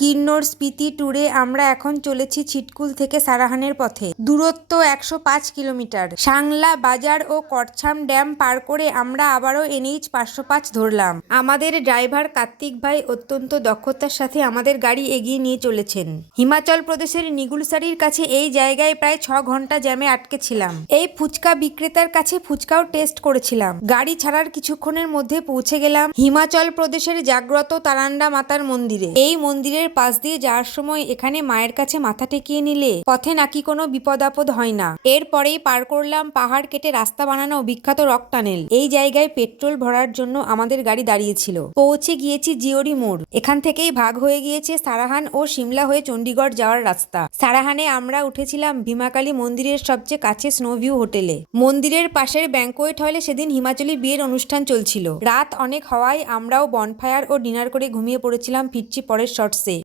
কিন্নর স্পিতি ট্যুরে আমরা এখন চলেছি ছিটকুল থেকে সারাহানের পথে। দূরত্ব একশো পাঁচ কিলোমিটার। সাংলা বাজার ও করছাম ড্যাম পার করে আমরা আবারও এনএইচ পাঁচশো পাঁচ ধরলাম। আমাদের ড্রাইভার কার্তিক ভাই অত্যন্ত দক্ষতার সাথে আমাদের গাড়ি এগিয়ে নিয়ে চলেছেন। হিমাচল প্রদেশের নিগুলসারির কাছে এই জায়গায় প্রায় ছ ঘণ্টা জ্যামে আটকে ছিলাম। এই ফুচকা বিক্রেতার কাছে ফুচকাও টেস্ট করেছিলাম। গাড়ি ছাড়ার কিছুক্ষণের মধ্যে পৌঁছে গেলাম হিমাচল প্রদেশের জাগ্রত তারান্ডা মাতার মন্দিরে। এই মন্দিরের পাশ দিয়ে যাওয়ার সময় এখানে মায়ের কাছে মাথা টেকিয়ে নিলে পথে নাকি কোনো বিপদ আপদ হয় না। এরপরেই পার করলাম পাহাড় কেটে রাস্তা বানানো বিখ্যাত রক টানেল। এই জায়গায় পেট্রোল ভরার জন্য আমাদের গাড়ি দাঁড়িয়েছিল। পৌঁছে গিয়েছি জিওরি মোড়। এখান থেকেই ভাগ হয়ে গিয়েছে সারাহান ও সিমলা হয়ে চণ্ডীগড় যাওয়ার রাস্তা। সারাহানে আমরা উঠেছিলাম ভীমাকালী মন্দিরের সবচেয়ে কাছে স্নো ভিউ হোটেলে। মন্দিরের পাশের ব্যাঙ্কোয়েট হলে সেদিন হিমাচলি বিয়ের অনুষ্ঠান চলছিল। রাত অনেক হওয়ায় আমরাও বনফায়ার ও ডিনার করে ঘুমিয়ে পড়েছিলাম ফিরছি পরের শর্টসে